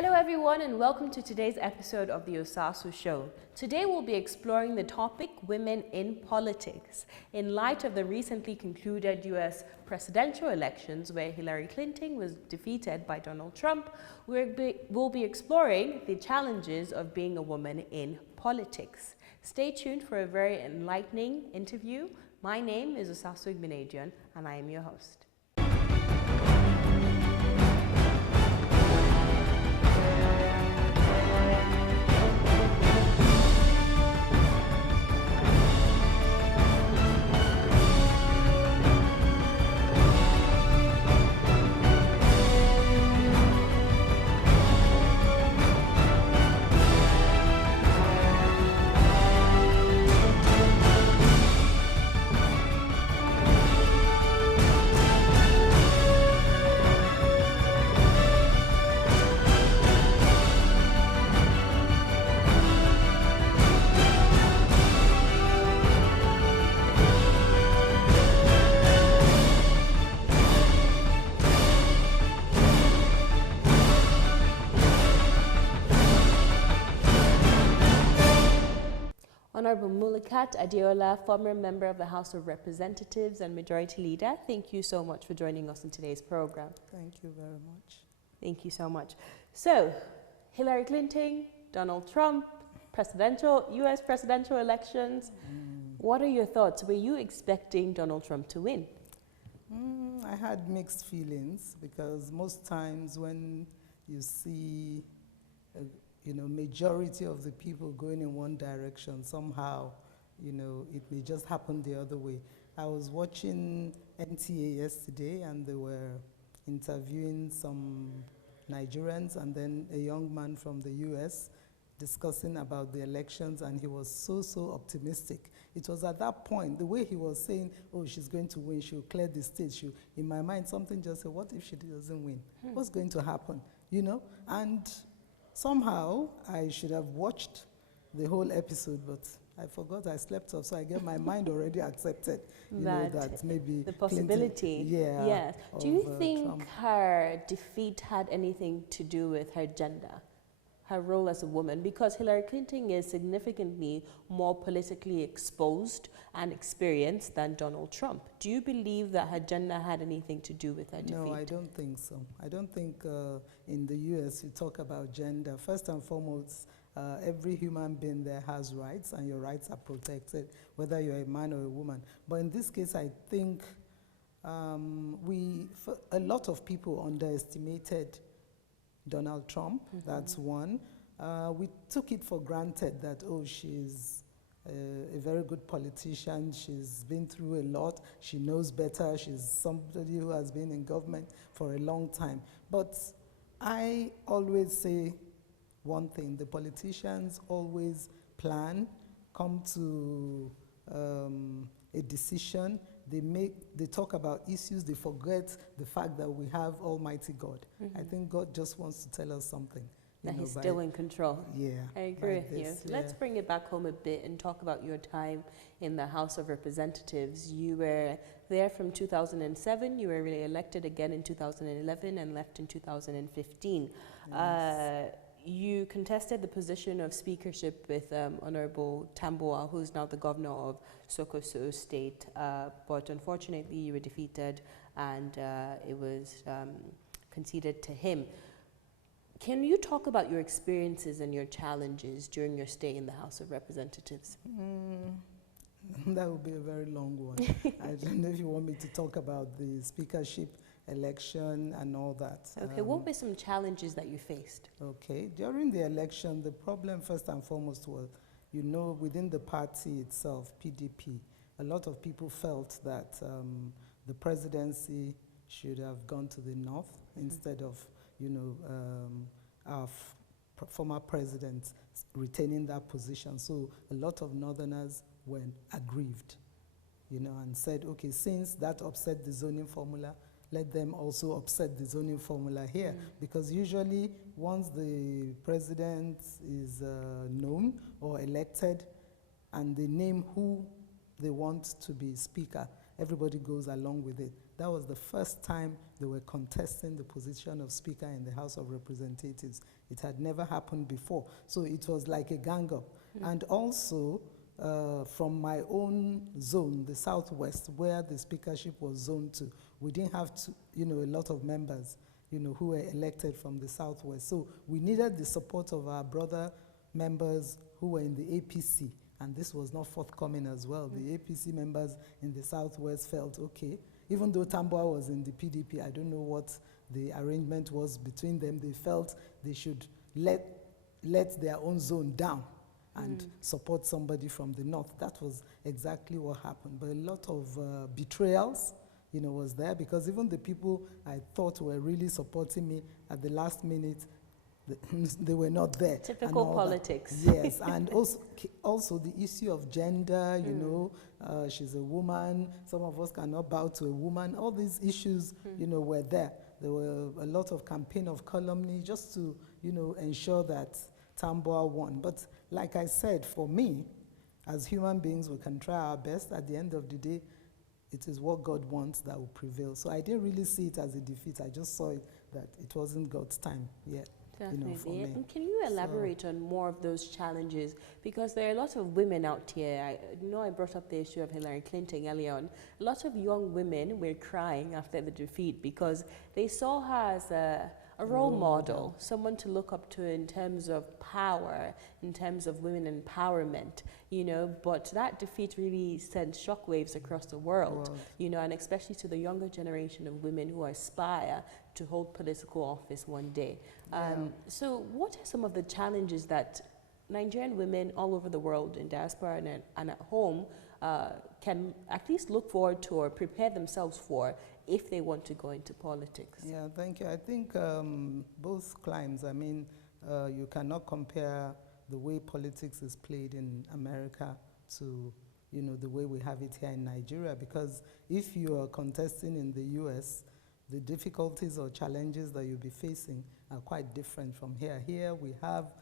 Hello everyone and welcome to today's episode of the Osasu show. Today we'll be exploring the topic women in politics in light of the recently concluded US presidential elections where Hillary Clinton was defeated by Donald Trump. We'll be exploring the challenges of being a woman in politics. Stay tuned for a very enlightening interview. My name is Osasu and I am your host. Honorable Mulikat Adeola, former member of the House of Representatives and Majority Leader, thank you so much for joining us in today's program. Thank you very much. Thank you so much. So, Hillary Clinton, Donald Trump, US presidential elections. What are your thoughts? Were you expecting Donald Trump to win? I had mixed feelings because most times when you see majority of the people going in one direction, somehow, it may just happen the other way. I was watching NTA yesterday and they were interviewing some Nigerians and then a young man from the US discussing about the elections, and he was so optimistic. It was at that point, the way he was saying, oh, she's going to win, she'll clear the stage. In my mind, something just said, what if she doesn't win? What's going to happen? And somehow, I should have watched the whole episode, but I forgot, I slept off, so I get my mind already accepted, that maybe the possibility. Clinton, yes. Do you think Trump. her defeat had anything to do with her gender, her role as a woman? Because Hillary Clinton is significantly more politically exposed and experienced than Donald Trump. Do you believe that her gender had anything to do with her defeat? No, I don't think so. I don't think in the US you talk about gender. First and foremost, every human being there has rights and your rights are protected, whether you're a man or a woman. But in this case, I think a lot of people underestimated Donald Trump, that's one. We took it for granted that, oh, she's a very good politician, she's been through a lot, she knows better, she's somebody who has been in government for a long time. But I always say one thing, the politicians always plan, come to a decision, they talk about issues, they forget the fact that we have Almighty God. I think God just wants to tell us something. That he's still in control. Yeah. I agree with you. Let's bring it back home a bit and talk about your time in the House of Representatives. You were there from 2007, you were really elected again in 2011 and left in 2015. Yes. You contested the position of speakership with Honorable Tambuwal, who's now the governor of Sokoto State, but unfortunately you were defeated and it was conceded to him. Can you talk about your experiences and your challenges during your stay in the House of Representatives? That would be a very long one. I don't know if you want me to talk about the speakership election and all that. Okay, what were some challenges that you faced? Okay, during the election, the problem first and foremost was, within the party itself, PDP, a lot of people felt that the presidency should have gone to the north instead of our former president retaining that position. So a lot of northerners were aggrieved, and said, okay, since that upset the zoning formula, let them also upset the zoning formula here. Because usually once the president is known or elected and they name who they want to be speaker, everybody goes along with it. that was the first time they were contesting the position of Speaker in the House of Representatives. It had never happened before. So it was like a gang-up. And also, from my own zone, the Southwest, where the speakership was zoned to, we didn't have a lot of members, who were elected from the Southwest. So we needed the support of our brother members who were in the APC, and this was not forthcoming as well. The APC members in the Southwest felt, okay, even though Tambuwal was in the PDP, I don't know what the arrangement was between them. They felt they should let their own zone down and support somebody from the north. That was exactly what happened. But a lot of betrayals, was there, because even the people I thought were really supporting me at the last minute, they were not there. Typical politics. Yes, and also the issue of gender, she's a woman, some of us cannot bow to a woman. All these issues, were there. There were a lot of campaign of calumny just to, ensure that Tambuwal won. But like I said, for me, as human beings, we can try our best. At the end of the day, it is what God wants that will prevail. So I didn't really see it as a defeat. I just saw it that it wasn't God's time yet. Definitely. And can you elaborate on more of those challenges? Because there are a lot of women out here. I brought up the issue of Hillary Clinton earlier on. A lot of young women were crying after the defeat because they saw her as a role model, someone to look up to in terms of power, in terms of women empowerment, but that defeat really sent shockwaves across the world, and especially to the younger generation of women who aspire to hold political office one day. So what are some of the challenges that Nigerian women all over the world, in diaspora and at home, can at least look forward to or prepare themselves for if they want to go into politics? Yeah, thank you. I think both climes, you cannot compare the way politics is played in America to, the way we have it here in Nigeria, because if you are contesting in the US, the difficulties or challenges that you'll be facing are quite different from here. Here we have,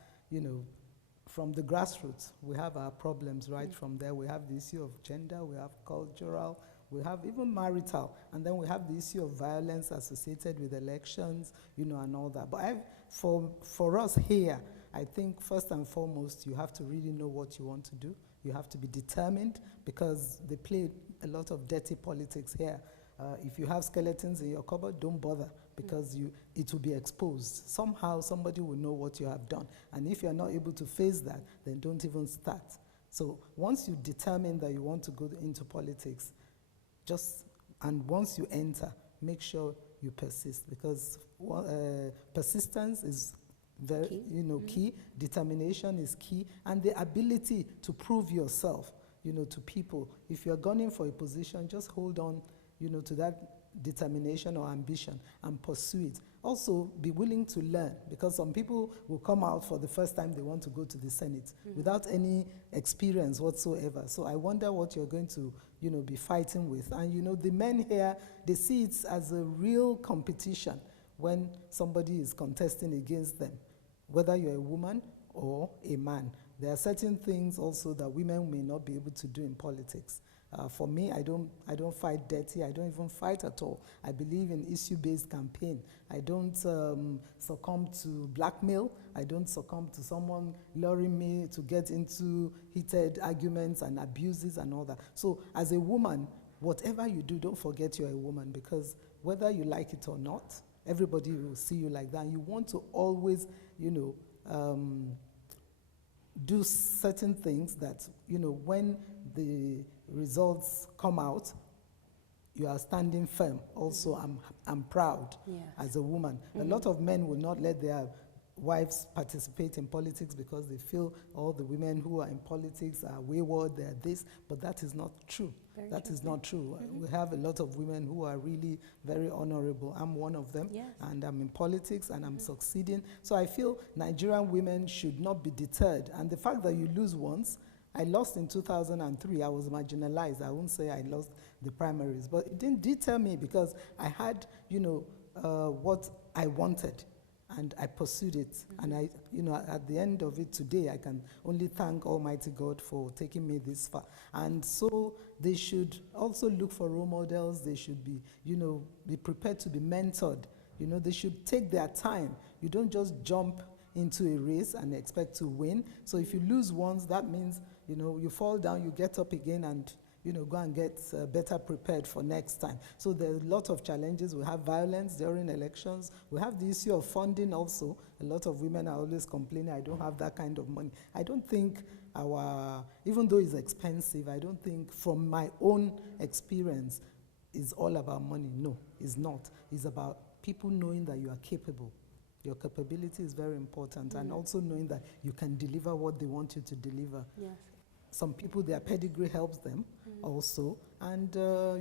from the grassroots, we have our problems right from there. We have the issue of gender, we have cultural, we have even marital, and then we have the issue of violence associated with elections, and all that. But for us here, I think first and foremost, you have to really know what you want to do. You have to be determined, because they play a lot of dirty politics here. If you have skeletons in your cupboard, don't bother, because it will be exposed. Somehow somebody will know what you have done. And if you're not able to face that, then don't even start. So once you determine that you want to go into politics, and once you enter, make sure you persist, because persistence is very, key. Determination is key, and the ability to prove yourself, to people. If you're gunning for a position, just hold on, to that determination or ambition and pursue it. Also, be willing to learn, because some people will come out for the first time they want to go to the Senate without any experience whatsoever. So I wonder what you're going to, be fighting with. And, the men here, they see it as a real competition when somebody is contesting against them, whether you're a woman or a man. There are certain things also that women may not be able to do in politics. For me, I don't fight dirty. I don't even fight at all. I believe in issue-based campaign. I don't succumb to blackmail. I don't succumb to someone luring me to get into heated arguments and abuses and all that. So as a woman, whatever you do, don't forget you're a woman, because whether you like it or not, everybody will see you like that. And you want to always, do certain things that, when the results come out, you are standing firm. Also, I'm proud as a woman. A lot of men will not let their wives participate in politics because they feel all the women who are in politics are wayward, they're this, but that is not true. That is not true. We have a lot of women who are really very honorable. I'm one of them, and I'm in politics, and I'm succeeding. So I feel Nigerian women should not be deterred. And the fact that you lose once, I lost in 2003. I was marginalized. I won't say I lost the primaries, but it didn't deter me, because I had, what I wanted. and I pursued it. And I, at the end of it today, I can only thank Almighty God for taking me this far. And so they should also look for role models. They should be, be prepared to be mentored. They should take their time. You don't just jump into a race and expect to win. So if you lose once, that means, you fall down, you get up again and, go and get better prepared for next time. So there are a lot of challenges. We have violence during elections. We have the issue of funding also. A lot of women are always complaining, I don't have that kind of money. I don't think even though it's expensive, I don't think from my own experience, it's all about money. No, it's not. It's about people knowing that you are capable. Your capability is very important, and also knowing that you can deliver what they want you to deliver. Yes. Some people, their pedigree helps them also, and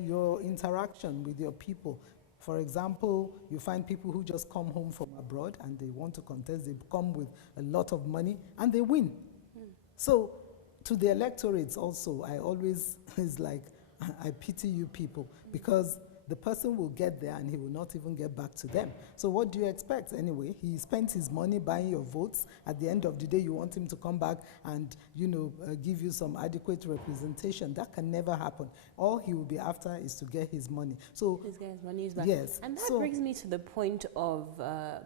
your interaction with your people. For example, you find people who just come home from abroad and they want to contest, they come with a lot of money and they win. So to the electorates also, I always, is like, I pity you people, because the person will get there and he will not even get back to them. So what do you expect anyway? He spent his money buying your votes. At the end of the day, you want him to come back and, give you some adequate representation. That can never happen. All he will be after is to get his money. So his money is back. Yes. And that brings me to the point of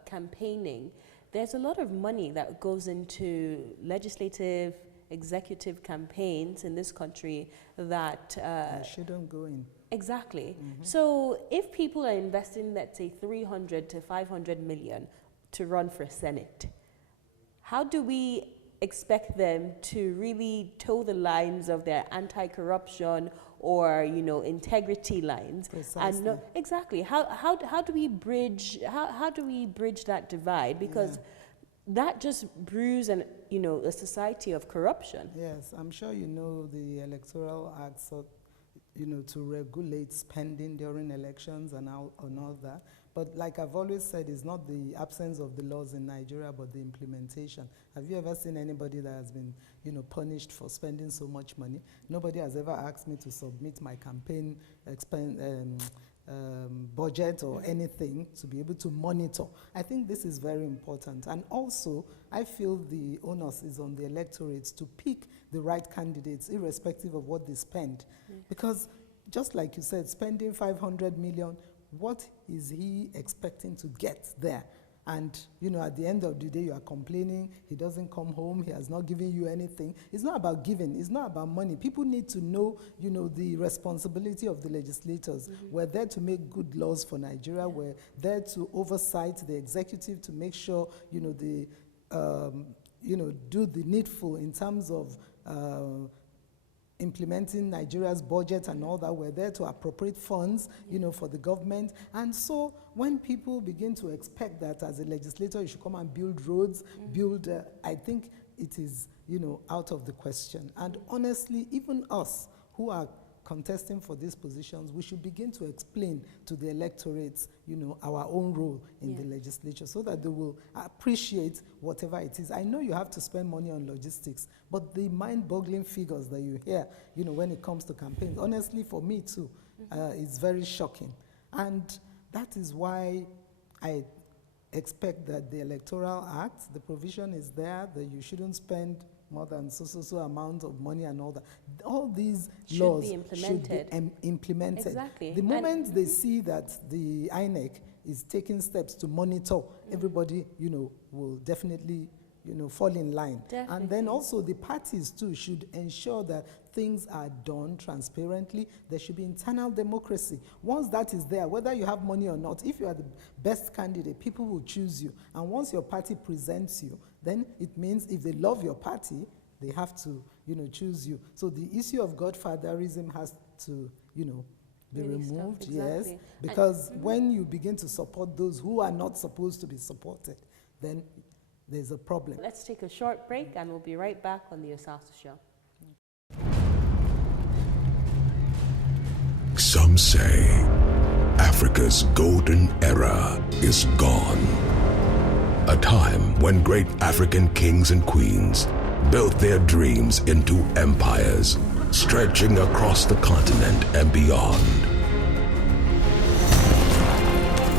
campaigning. There's a lot of money that goes into legislative, executive campaigns in this country that shouldn't go in. Exactly. So if people are investing, let's say, 300 to 500 million to run for Senate, how do we expect them to really toe the lines of their anti-corruption or, integrity lines? Precisely. And exactly. How do we bridge that divide? Because that just brews a society of corruption. Yes, I'm sure you know the Electoral Act, so, to regulate spending during elections and all that. But like I've always said, it's not the absence of the laws in Nigeria, but the implementation. Have you ever seen anybody that has been, punished for spending so much money? Nobody has ever asked me to submit my campaign budget or anything to be able to monitor. I think this is very important. And also, I feel the onus is on the electorates to pick the right candidates, irrespective of what they spend. Because just like you said, spending 500 million, what is he expecting to get there? And, at the end of the day, you are complaining, he doesn't come home, he has not given you anything. It's not about giving, it's not about money. People need to know, the responsibility of the legislators. We're there to make good laws for Nigeria. We're there to oversight the executive to make sure, they, do the needful in terms of implementing Nigeria's budget and all that. We're there to appropriate funds, for the government. And so when people begin to expect that as a legislator, you should come and build roads, I think it is, out of the question. And honestly, even us who are contesting for these positions, we should begin to explain to the electorates, our own role in the legislature, so that they will appreciate whatever it is. I know you have to spend money on logistics, but the mind-boggling figures that you hear, when it comes to campaigns, honestly, for me too, it's very shocking. And that is why I expect that the Electoral Act, the provision is there that you shouldn't spend more than so amount of money and all that. All these laws should be implemented. Exactly. The moment they see that the INEC is taking steps to monitor, everybody, will definitely, fall in line. Definitely. And then also the parties too should ensure that things are done transparently. There should be internal democracy. Once that is there, whether you have money or not, if you are the best candidate, people will choose you. And once your party presents you, then it means if they love your party, they have to, choose you. So the issue of godfatherism has to, be really removed, exactly. yes, because when you begin to support those who are not supposed to be supported, then there's a problem. Let's take a short break and we'll be right back on the Osasu Show. Some say Africa's golden era is gone. A time when great African kings and queens built their dreams into empires, stretching across the continent and beyond.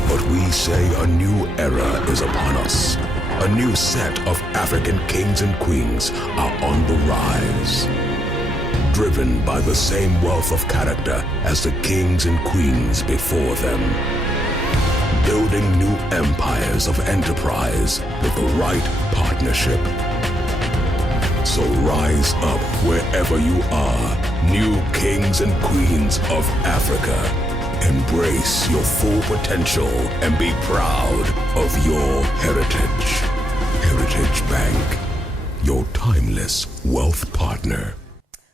But But we say a new era is upon us. A new set of African kings and queens are on the rise. Driven by the same wealth of character as the kings and queens before them. Building new empires of enterprise with the right partnership. So rise up wherever you are, new kings and queens of Africa. Embrace your full potential and be proud of your heritage. Heritage Bank, your timeless wealth partner.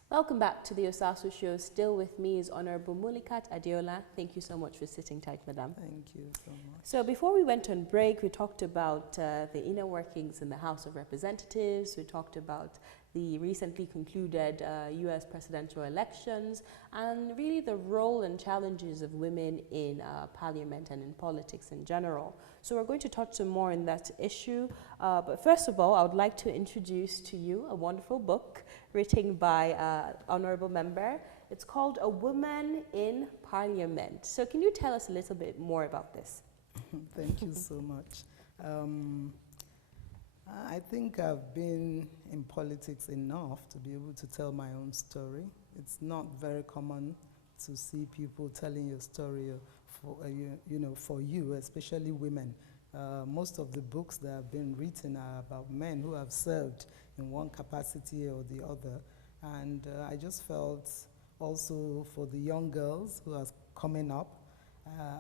Welcome back to the Osasu Show. Still with me is Honorable Mulikat Adeola. Thank you so much for sitting tight, Madam. Thank you so much. So before we went on break, we talked about the inner workings in the House of Representatives. We talked about the recently concluded U.S. presidential elections and really the role and challenges of women in parliament and in politics in general. So we're going to touch some more on that issue. But first of all, I would like to introduce to you a wonderful book written by Honorable Member. It's called A Woman in Parliament. So can you tell us a little bit more about this? Thank you so much. I think I've been in politics enough to be able to tell my own story. It's not very common to see people telling your story for you, especially women. Most of the books that have been written are about men who have served in one capacity or the other. And I just felt also for the young girls who are coming up,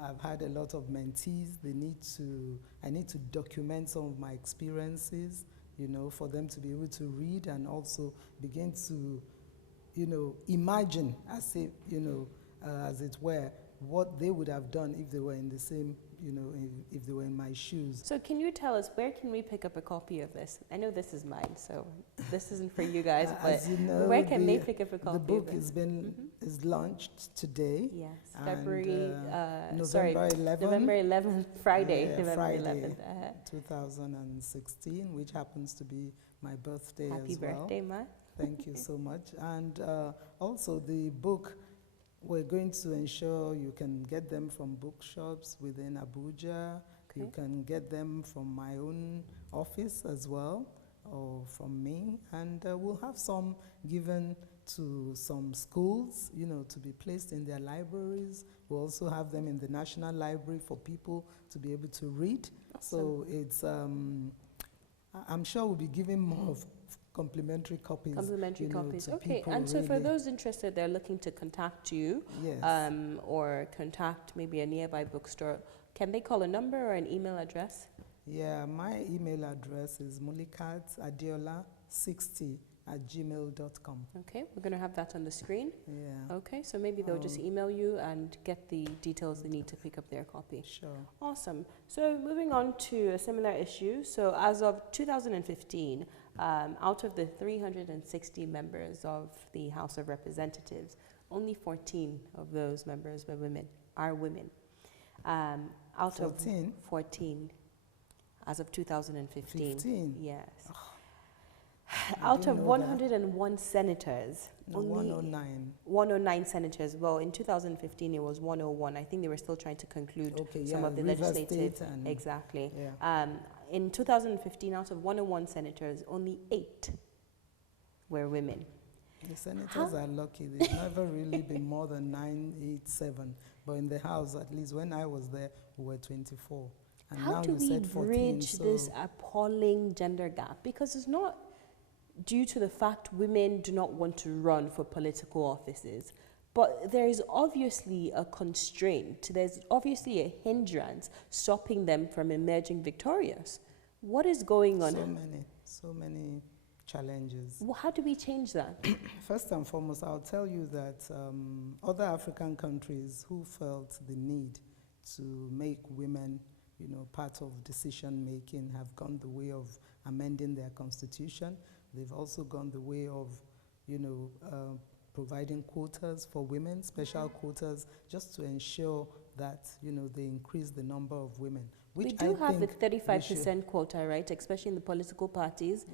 I've had a lot of mentees. I need to document some of my experiences, for them to be able to read and also begin to, imagine as if, as it were, what they would have done if they were in the same, if they were in my shoes. So can you tell us, where can we pick up a copy of this? I know this is mine, so this isn't for you guys, but as you know, where can they pick up a copy the book of it? is launched today. Yes, February, November 11th, Friday, yeah, November Friday 11th. 2016, which happens to be my birthday Happy as well. birthday, Ma. Thank you so much. And also the book, we're going to ensure you can get them from bookshops within Abuja. Okay. You can get them from my own office as well, or from me. And we'll have some given to some schools, to be placed in their libraries. We'll also have them in the National Library for people to be able to read. Awesome. So it's, I'm sure we'll be giving more of complimentary copies. Complimentary copies. to Okay, people and so for really. those interested, they're looking to contact you, Yes. or contact maybe a nearby bookstore. Can they call a number or an email address? Yeah, my email address is mulikatadeola60@gmail.com. Okay, we're going to have that on the screen. Yeah. Okay, so maybe they'll just email you and get the details they need to pick up their copy. Sure. Awesome. So moving on to a similar issue. So as of 2015, out of the 360 members of the House of Representatives, only 14 of those members were women, are women. Out 14? of 14, as of 2015. 15? Yes. I Out didn't of know 101 senators, No, only 109. 109 senators. Well, in 2015 it was 101. I think they were still trying to conclude Okay, some yeah, of the River legislative. State and- Exactly. Yeah. In 2015, out of 101 senators, only 8 were women. The senators are lucky. There's never really been more than 9, 8, 7. But in the House, at least when I was there, we were 24. And How now do you we said 14, bridge so this appalling gender gap? Because it's not due to the fact women do not want to run for political offices, but there is obviously a constraint. There's obviously a hindrance stopping them from emerging victorious. What is going on? so many challenges. Well, how do we change that? First and foremost, I'll tell you that other African countries who felt the need to make women, part of decision making have gone the way of amending their constitution. They've also gone the way of, providing quotas for women, special quotas, just to ensure that, they increase the number of women. We do have the 35% quota, right? Especially in the political parties.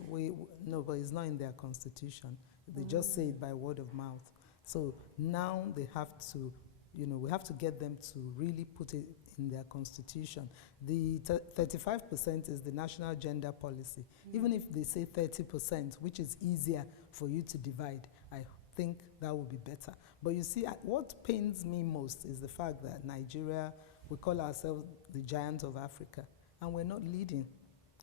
No, but it's not in their constitution. They just say it by word of mouth. So now they have to, we have to get them to really put it in their constitution. The 35% is the national gender policy. Even if they say 30%, which is easier for you to divide, I think that would be better. But you see, what pains me most is the fact that Nigeria, we call ourselves the giant of Africa, and we're not leading.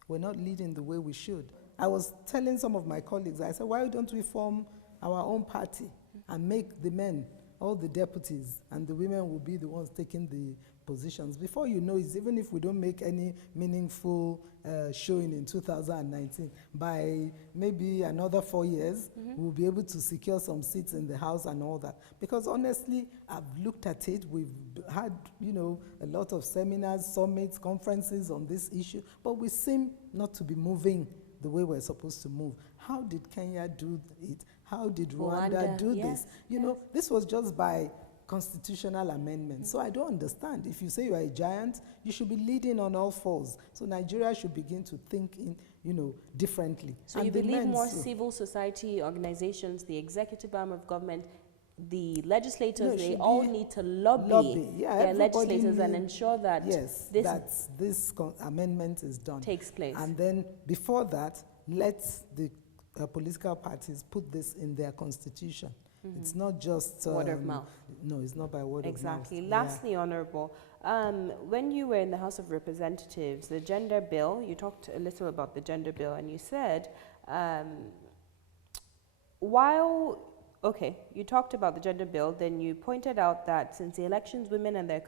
We're not leading the way we should. I was telling some of my colleagues, I said, why don't we form our own party and make the men all the deputies, and the women will be the ones taking the positions? Before you know it, even if we don't make any meaningful showing in 2019, by maybe another 4 years, we'll be able to secure some seats in the House and all that. Because honestly, I've looked at it. We've had, a lot of seminars, summits, conferences on this issue, but we seem not to be moving the way we're supposed to move. How did Kenya do it? How did Rwanda do this? This was just by constitutional amendment. So I don't understand. If you say you are a giant, you should be leading on all fours. So Nigeria should begin to think differently. So and you believe more civil society organizations, the executive arm of government, the legislators, they all need to lobby their legislators and ensure that this amendment is done. Takes place. And then before that, let the political parties put this in their constitution. It's not just word of mouth. No, it's not by word of mouth. Exactly. Lastly, Honorable, when you were in the House of Representatives, the gender bill, you talked a little about the gender bill, and you said, you talked about the gender bill, then you pointed out that since the elections, women and their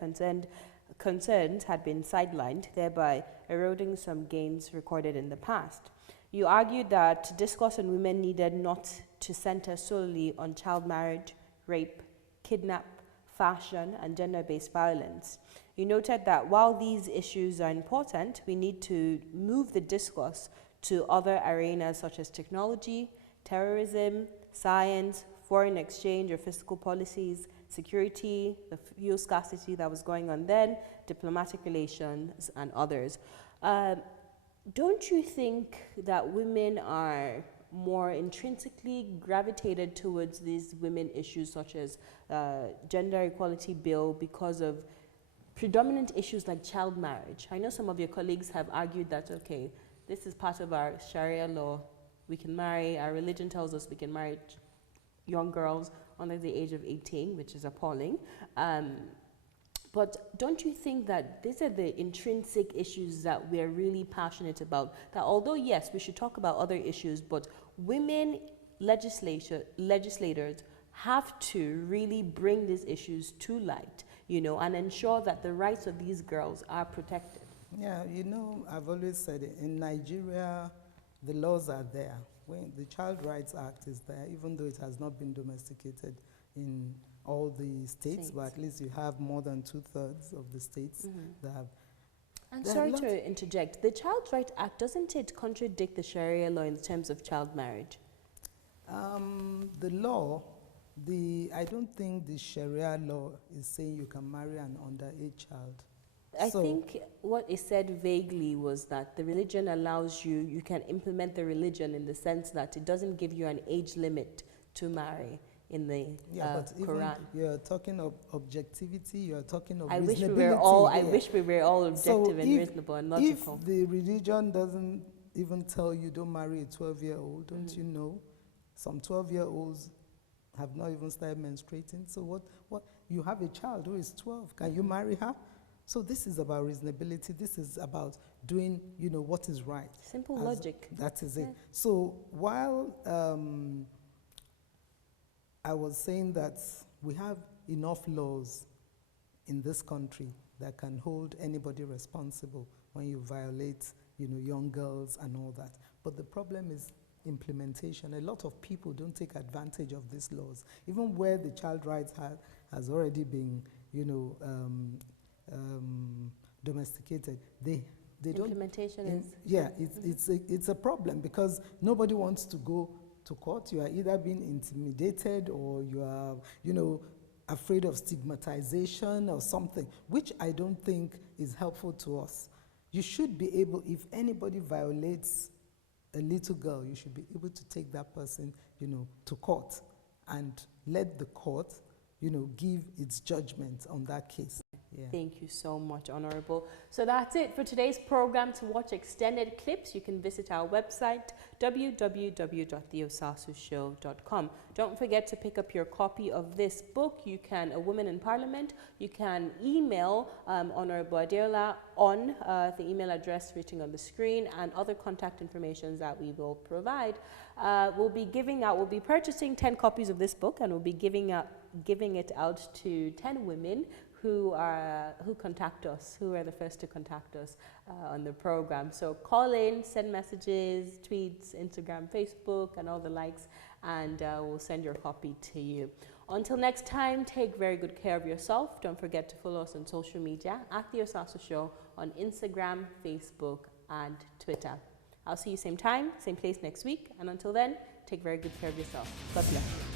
concerns had been sidelined, thereby eroding some gains recorded in the past. You argued that discourse on women needed not to center solely on child marriage, rape, kidnap, fashion, and gender-based violence. You noted that while these issues are important, we need to move the discourse to other arenas such as technology, terrorism, science, foreign exchange or fiscal policies, security, the fuel scarcity that was going on then, diplomatic relations, and others. Don't you think that women are more intrinsically gravitated towards these women issues such as gender equality bill because of predominant issues like child marriage? I know some of your colleagues have argued that, okay, this is part of our Sharia law. We can marry, our religion tells us we can marry young girls under the age of 18, which is appalling. But don't you think that these are the intrinsic issues that we're really passionate about? That although, yes, we should talk about other issues, but women legislators have to really bring these issues to light, and ensure that the rights of these girls are protected. Yeah, I've always said it. In Nigeria, the laws are there. When the Child Rights Act is there, even though it has not been domesticated in all the states, but at least you have more than 2/3 of the states that have. And sorry to interject, the Child Rights Act, doesn't it contradict the Sharia law in terms of child marriage? The law, I don't think the Sharia law is saying you can marry an underage child. I think what it said vaguely was that the religion allows you can implement the religion in the sense that it doesn't give you an age limit to marry in the but Quran. You're talking of objectivity, you're talking of I wish we were all objective and reasonable and logical. If the religion doesn't even tell you don't marry a 12-year-old, don't you know? Some 12-year-olds have not even started menstruating. So what? You have a child who is 12. Can you marry her? So this is about reasonability. This is about doing, what is right. Simple logic. That is it. So while I was saying that we have enough laws in this country that can hold anybody responsible when you violate, young girls and all that. But the problem is implementation. A lot of people don't take advantage of these laws. Even where the child rights has already been, domesticated, they don't. Implementation is. Yeah, it's a problem because nobody wants to go to court. You are either being intimidated or you are, afraid of stigmatization or something, which I don't think is helpful to us. You should be able, if anybody violates a little girl, you should be able to take that person, to court and let the court, give its judgment on that case. Yeah. Thank you so much, Honorable. So that's it for today's program. To watch extended clips, you can visit our website, www.theosasushow.com. Don't forget to pick up your copy of this book. You can, A Woman in Parliament, you can email Honorable Adeola on the email address reaching on the screen, and other contact information that we will provide. We'll be purchasing 10 copies of this book, and we'll be giving it out to 10 women who contact us, who are the first to contact us on the program. So call in, send messages, tweets, Instagram, Facebook, and all the likes, and we'll send your copy to you. Until next time, take very good care of yourself. Don't forget to follow us on social media at The Osasu Show on Instagram, Facebook, and Twitter. I'll see you same time, same place next week. And until then, take very good care of yourself. God bless you.